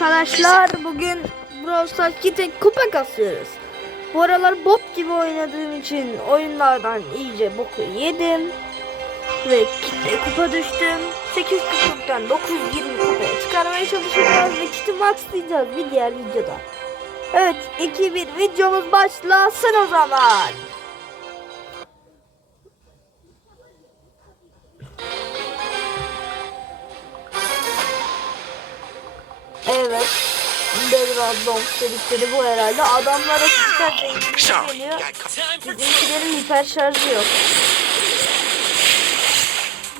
Arkadaşlar bugün Brawl Stars Kit'e kupa kasıyoruz. Bu aralar bot gibi oynadığım için oyunlardan iyice boku yedim. Ve kitle kupa düştüm. 8 kupadan 920 kupaya çıkarmaya çalışacağız ve kit'i maxlayacağız bir diğer videoda. Evet 2-1 videomuz başlasın o zaman. Evet. Bedrock Dogs dedikleri bu herhalde. Adamlara süper zengin geliyor. Bizimkilerin hiper şarjı yok.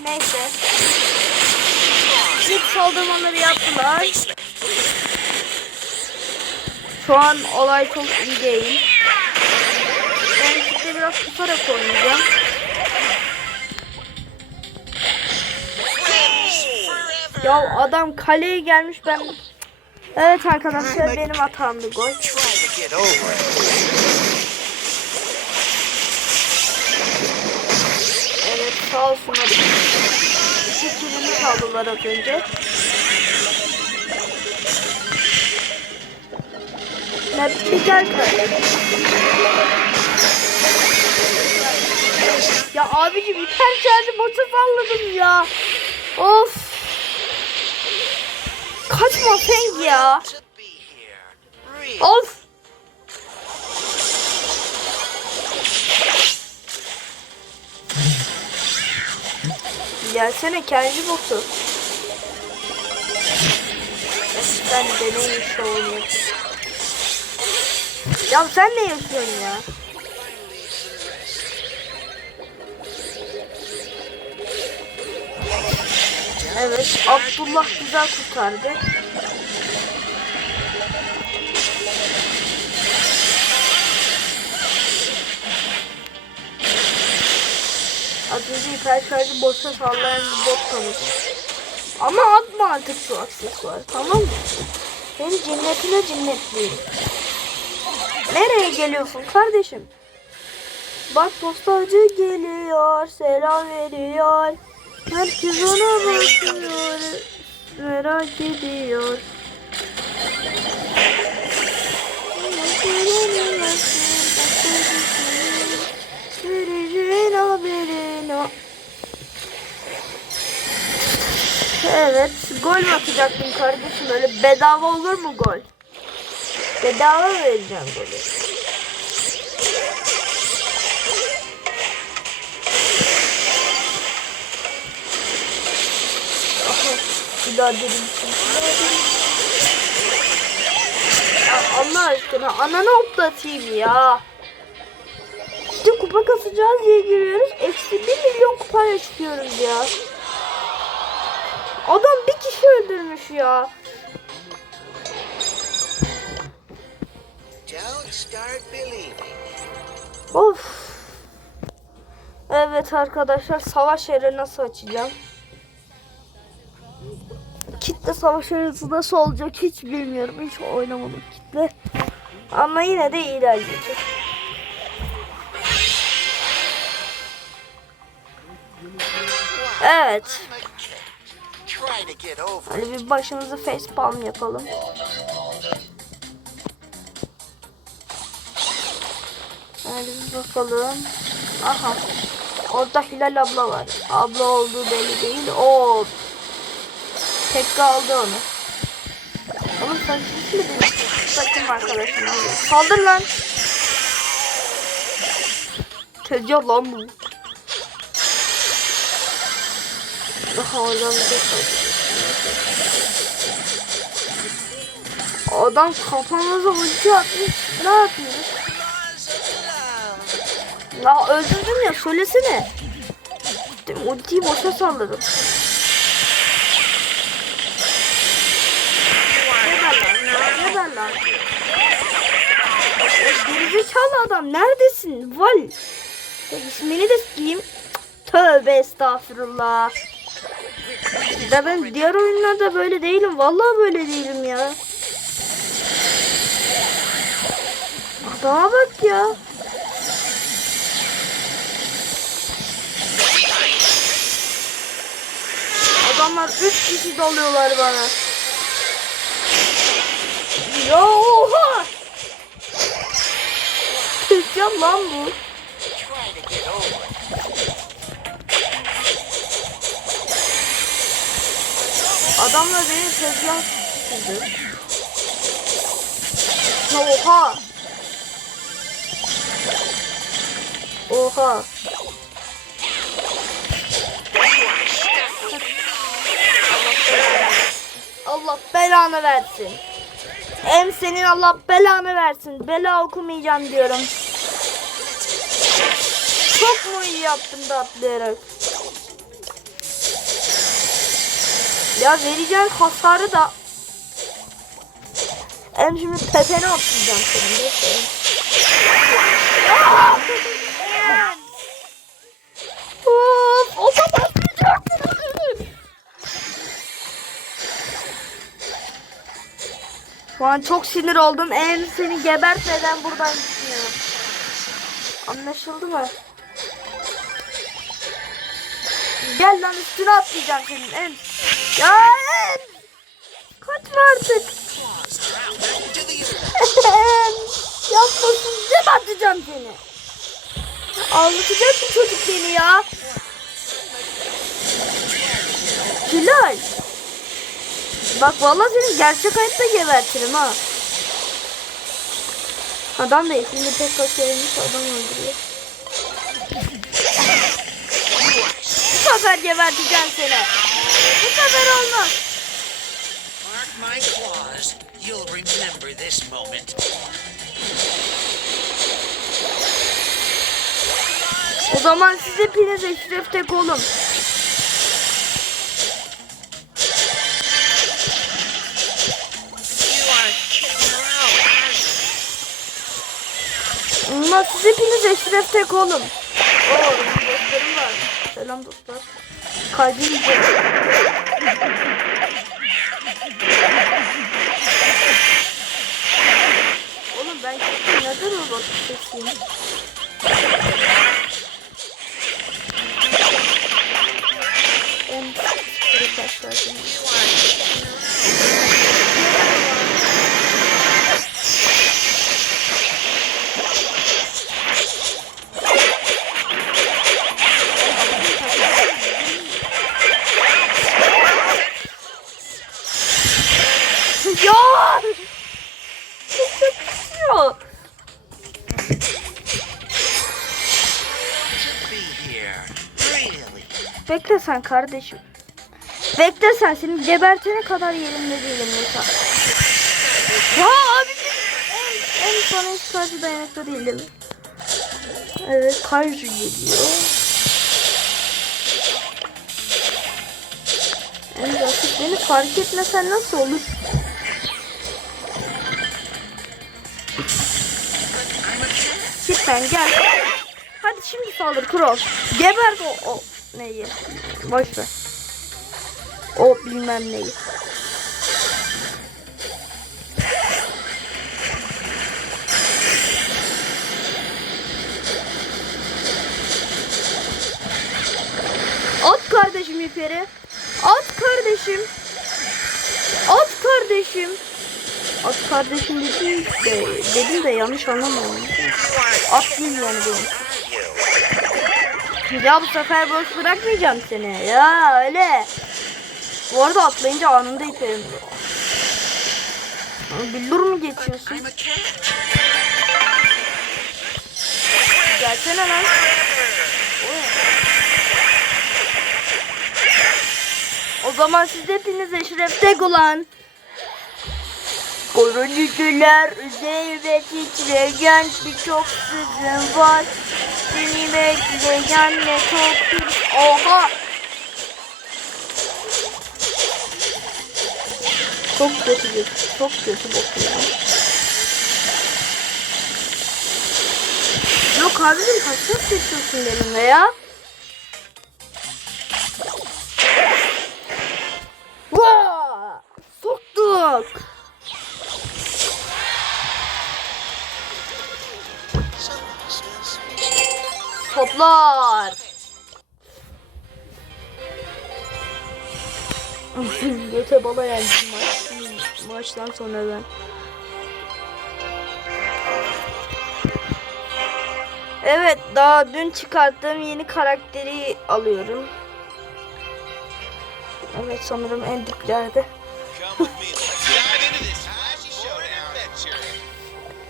Neyse. İlk saldırmaları yaptılar. Şu an olay çok iyi değil. Ben şimdi biraz tutarak oynayacağım. Ya adam kaleye gelmiş ben... Evet arkadaşlar benim hatamdı gol. Evet sağ olsunlar. İki kilimi çaldılar az önce. Ne bir gel. Ya abicim hiper şarjı boşa salladım ya. Of. Kaçma Feng ya. Of. Gelsene kendi botu. Ben deneyim şovunu yapayım. Ya sen ne yapıyorsun ya? Evet, Abdullah güzel kurtardı. Az önce hiper şarjı boşa sallayan bir bot tanıdım. Ama atma artık şu aksesuar tamam mı? Ben cinnetine cinnetliyim. Nereye geliyorsun kardeşim? Bak postacı geliyor, selam veriyor. Herkes ona bakıyor, merak ediyor. Evet, gol mü atacaktın kardeşim? Öyle bedava olur mu gol? Bedava vereceğim golü. Biraderim için. Ya Allah aşkına ananı hoplatayım ya. İşte kupa kasacağız diye giriyoruz. Eksi bir milyon kupaya çıkıyoruz ya. Adam bir kişi öldürmüş ya. Of. Evet arkadaşlar savaş yeri nasıl açacağım? Kitle savaş yarısı nasıl olacak hiç bilmiyorum. Hiç oynamadım kitle. Ama yine de ilerleyecek. Evet. Hani bir başımızı facepalm yapalım. Hadi bir bakalım. Aha. Orada Hilal abla var. Abla olduğu belli değil. O tek aldı onu. Oğlum sen mi değilsin? Sakın arkadaşım. Saldır lan. Tezgah lan bu. Daha şey Adam kafamıza ulti atmış. Ne yapıyor? Ya öldürdüm ya söylesene. Ultiyi boşa salladım. Geber Geber lan. Gerizekalı adam neredesin? Val. Ya de sileyim. Tövbe estağfurullah. Ya ben diğer oyunlarda böyle değilim. Vallahi böyle değilim ya. Adama bak ya. Adamlar üç kişi dalıyorlar bana. Ya oha! Tezcan lan bu. Adamla beni tezgah tuttu. Ya Oha! Oha! Allah belanı versin. Em senin Allah belanı versin. Bela okumayacağım diyorum. Çok mu iyi yaptım da atlayarak? Ya vereceğin hasarı da Em şimdi tepene atlayacağım senin. Of, o kadar Şu an çok sinir oldum. Em seni gebertmeden buradan gitmiyorum. Anlaşıldı mı? Gel lan üstüne atlayacağım senin en. Ya en. Kaçma artık. En. Yapmasın. Cem atacağım seni. Ağlatacak çocuk beni ya. Hilal. Bak vallahi seni gerçek hayatta gebertirim ha. Adam da şimdi tek kaçırmış adam öldürüyor. Bu sefer geberteceğim seni. Bu sefer olmaz. Mark my claws. You'll remember this moment. O zaman siz hepiniz eşref tek olun. Ama siz hepiniz eşref tek olun. Oo, dostlarım var. Selam dostlar. Kalbim güzel. Oğlum ben neden robot sesiyim? En sıkıntı taşlardım. Bekle sen kardeşim. Bekle sen seni gebertene kadar yerimde değilim Musa. Ya abi en, en sana hiç karşı dayanıklı değilim. Evet karşı geliyor. En basit beni fark etmesen nasıl olur? Git ben gel. Hadi şimdi saldır Cross. Gebert o, o neyi? Boş ver. O bilmem neyi. At kardeşim yukarı. At kardeşim. At kardeşim. At kardeşim dedim de, dedim de yanlış anlamadım. At değil yani. Ya bu sefer boş bırakmayacağım seni. Ya öyle. Bu arada atlayınca anında iterim. Billur mu geçiyorsun? Gelsene lan. O zaman siz hepiniz eşref tek olan. Koruncular üzerinde titreyen birçok sızın var. Seni bekleyen ne çok. Oha! Çok kötü bir, çok kötü bakıyor. Yok abicim kaçmak seçiyorsun benimle ya. Vaa! Soktuk. Robotlar. Göte bala geldim maç. Maçtan sonra ben. Evet daha dün çıkarttığım yeni karakteri alıyorum. Evet sanırım en diplerde.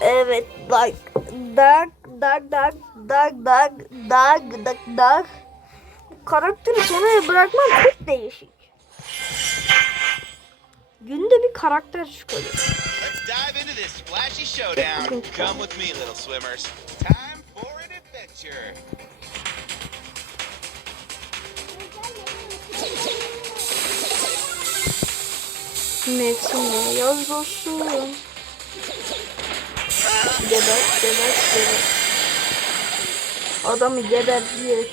evet like Dag dag dag dag dag dag dag dag. Karakteri sonraya bırakmam çok değişik. Günde bir karakter çıkarıyor. Let's dive into this splashy showdown. Come with me, little swimmers. Time for an adventure. Mevsimleri yaz dostum. Geber, geber, geber. Adamı geber diye.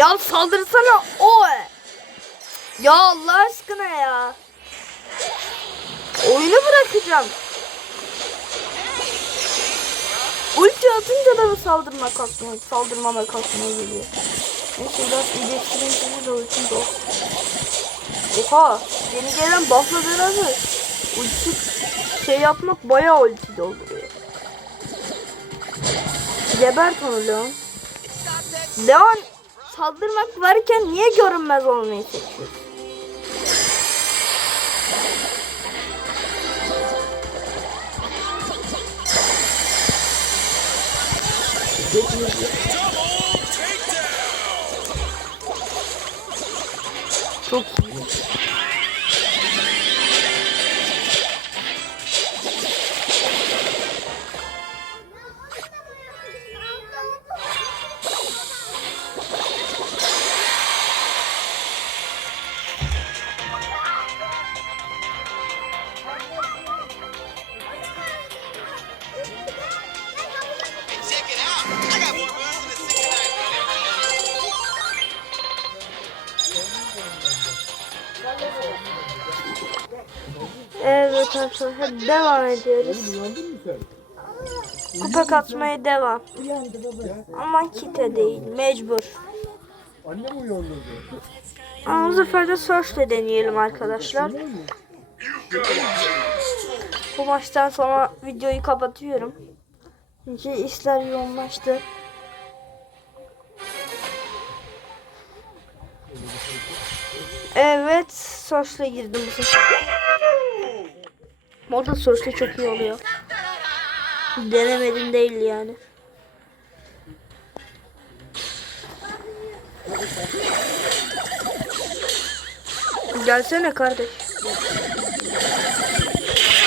Ya saldırsana o. Ya Allah aşkına ya. Oyunu bırakacağım. Ulti atınca da mı saldırmak aklıma, saldırmamak aklıma geliyor. Neyse biraz iyileştireyim sizi de ultim de. Oha yeni gelen buff'la beraber ulti şey yapmak bayağı ulti dolduruyor. Gebert onu Leon. Leon saldırmak varken niye görünmez olmayı seçiyor? Çok devam ediyoruz. Kupa katmaya devam. Ama kite değil mecbur. Annem uyandırdı. Ama bu sefer de Search'le deneyelim arkadaşlar. Bu maçtan sonra videoyu kapatıyorum. Çünkü işler yoğunlaştı. Evet, Search'le girdim bu sefer. Arada Search'le çok iyi oluyor. Denemedim değil yani. Gelsene kardeş.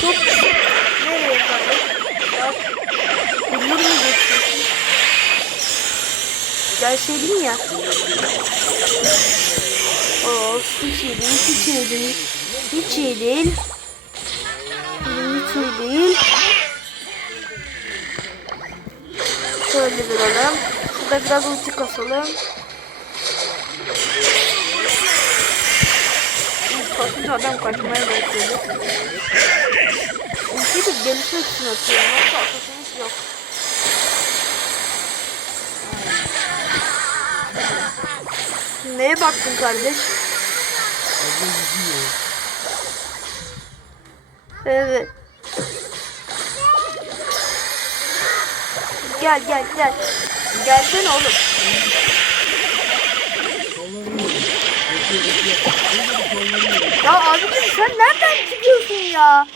Çok nereye kardeş? Ya, Bulur mu geçiyorsun? Gelseydin ya. Of hiç iyi hiç iyi. Hiç iyi. Değil. Şöyle duralım. Şurada biraz ulti kasalım. Kaçınca adam kaçmaya başladı. Ultiyi de gelişmek için atıyorum. Yoksa atasımız yok. Neye baktın kardeş? Evet. Gel gel gel. Gelsene oğlum. Ya abicim sen nereden çıkıyorsun ya?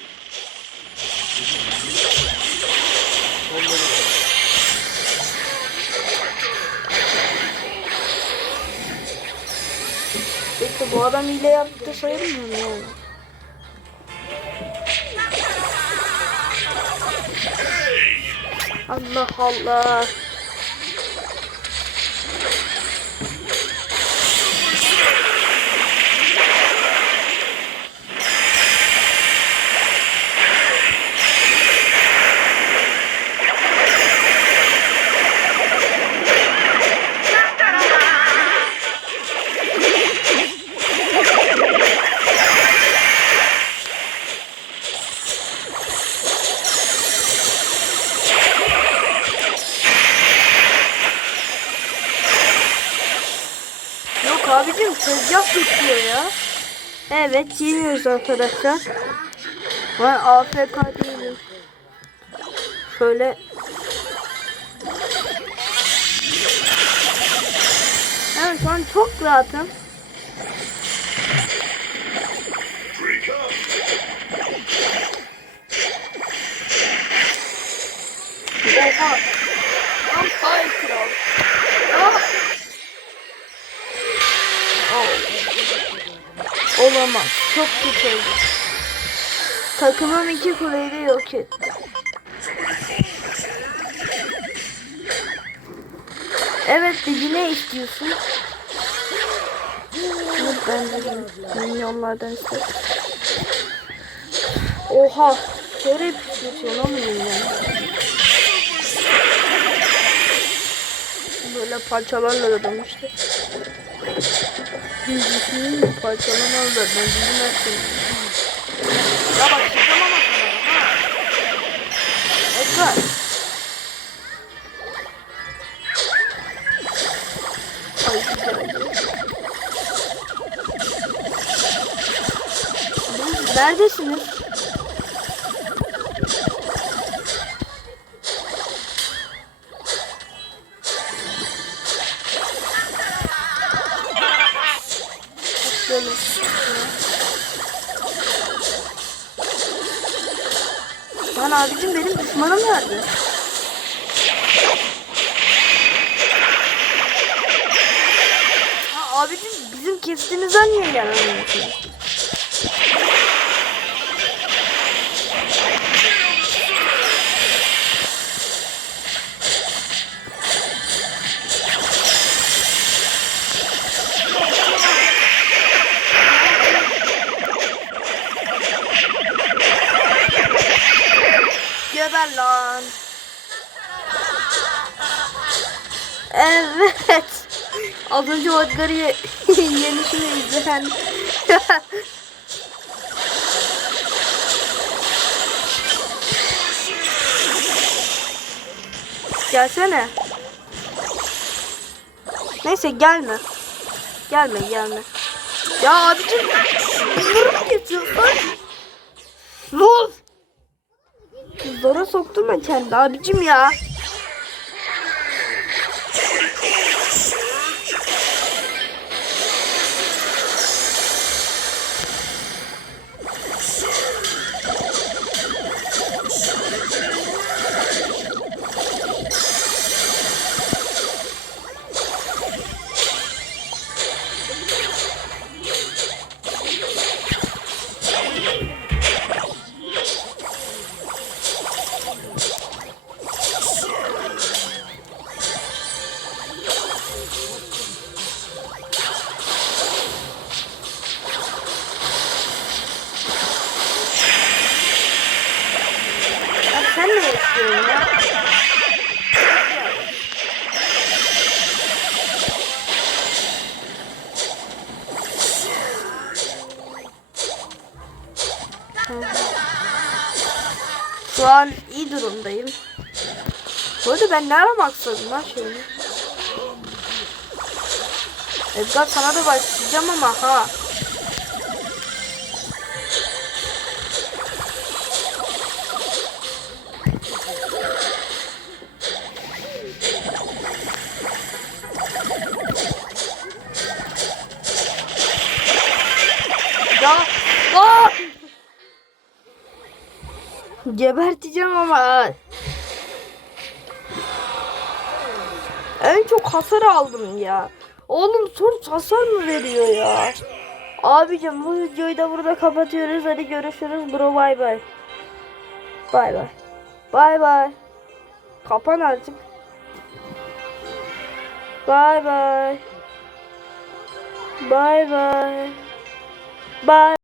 Bu adam hile yaptı sayılmıyor mu yani? Allah Allah. Yeniyoruz arkadaşlar. Ben AFK değilim. Şöyle. Evet şu an çok rahatım. Oha. Olamaz. Çok kötü. Takımım iki kuleyi de yok etti. Evet dedi ne istiyorsun? Evet ben de milyonlardan istedim. Oha. Şöyle pişirtiyor lan minyon. Böyle parçalarla da dönmüştü. Dizisini parçalamaz da ben dizi nasıl? Ya bak çıkamam ha. Ekber. Ay güzeldi. Neredesiniz? Düşmanım nerede? Ha abicim bizim kestiğimizden niye gelmiyorsun? Evet. Az önce o Edgar'ı ye- yenişini izleyen. Gelsene. Neyse gelme. Gelme gelme. Ya abicim. Bunları mı kesiyorsun? Lol. Zora sokturma kendi abicim. Ya ya? Şu an iyi durumdayım. Bu arada ben ne aramak istedim lan şeyini? Edgar sana da başlayacağım ama ha. Geberteceğim ama. En çok hasar aldım ya. Oğlum soru hasar mı veriyor ya? Abicim bu videoyu da burada kapatıyoruz. Hadi görüşürüz bro bay bay. Bay bay. Bay bay. Kapan artık. Bay bay. Bay bay. Bay